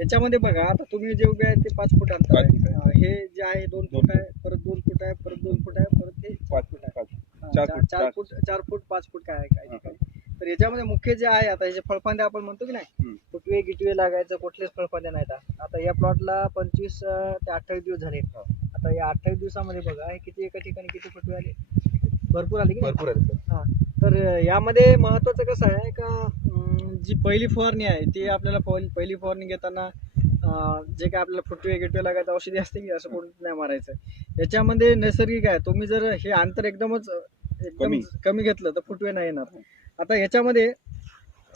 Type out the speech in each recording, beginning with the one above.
याच्यामध्ये बघा आता तुम्ही जे उभे आहे ते 5 फूट अंतर आहे. हे जे आहे 2 फूट आहे, परत 2 फूट आहे, परत 2 फूट आहे, परत हे 5 फूट आहे. 4 फूट 5 फूट काय आहे काय ठिकाणी. तर याच्यामध्ये मुख्य जे आहे आता हे जे फळफांदे आपण म्हणतो की नाही, फुटवे गिटवे लागायचं कुठलेच फळफांदे नाहीत. आता या प्लॉटला 25 ते 28 दिवस झाले. आता या 28 दिवसामध्ये बघा हे किती एका ठिकाणी किती फुटवे आले, भरपूर आले की भरपूर आहे. हा. तर यामध्ये महत्वाचं कसं आहे का जी पहिली फवारणी आहे ती आपल्याला पहिली फवारणी घेताना जे काय आपल्याला फुटवे गिटवे लागायचं औषधी असते की असं कोणतं नाही मारायचं. याच्यामध्ये नैसर्गिक आहे. तुम्ही जर हे अंतर एकदम कमी घेतलं तर फुटवे नाही येणार. आता याच्यामध्ये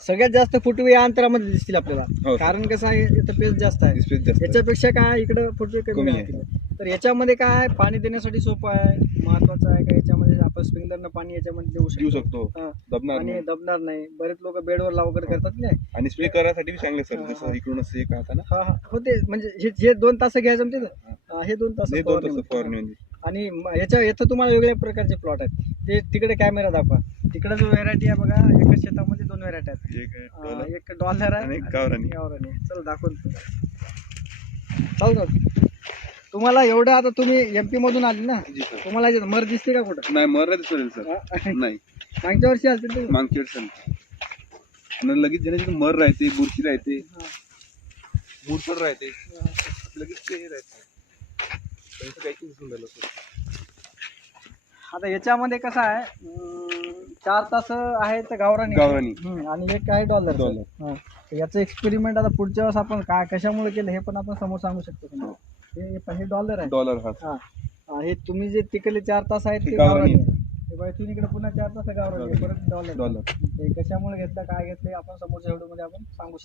सगळ्यात जास्त फुटवे या अंतरामध्ये दिसतील आपल्याला, कारण कसं आहे इथं पेस्ट जास्त आहे. याच्यापेक्षा काय इकडं फुटवे कमी आहे. तर याच्यामध्ये काय पाणी देण्यासाठी सोपं आहे. महत्वाचं आहे का याच्यामध्ये आपण स्प्रिंकलरनं पाणी याच्यामध्ये देऊ शकतो आणि दबणार नाही. बरेच लोक बेडवर वगैरे करतात नाही, आणि स्प्रे करायसाठी चांगले सर, जसं इकडूनच एक आता ना होते. म्हणजे हे 2 तास घ्यायचं म्हणते हे 2 तास फवारणी. आणि इथं तुम्हाला वेगळ्या प्रकारचे प्लॉट आहेत. ते तिकडे कॅमेरा दाखवा. तिकडे जो व्हेरायटी आहे बघा, एका शेतामध्ये 2 व्हेरायटी आहेत. एक डॉलर आहे आणि गावरानी. चल दाखवून चालू. तुम्हाला एवढं आता तुम्ही MP मधून आले ना, तुम्हाला मर दिसते का कुठं? नाही मर दिसेल सर. नाही मागच्या वर्षी आलते तुम्ही? मागच्या वर्षी लगेच ज्याने मर राहते, बुरशी राहते, मुरसड राहते, लगेच ते राहते. आता याच्यामध्ये कसं आहे 4 तास आहे तर गावरानी आणि एक आहे डॉलर. याचं एक्सपेरिमेंट आता पुढच्या वेळेस आपण काय कशामुळे केलं हे पण आपण समोर सांगू शकतो. हे डॉलर आहे. हे तुम्ही जे तिकडले 4 तास आहेत ते गावरानी. इथून इकडे पुन्हा 4 तास गावरानी, परत डॉलर. हे कशामुळे घेतलं काय घेतलं आपण समोरच्या व्हिडिओ मध्ये आपण सांगू शकतो.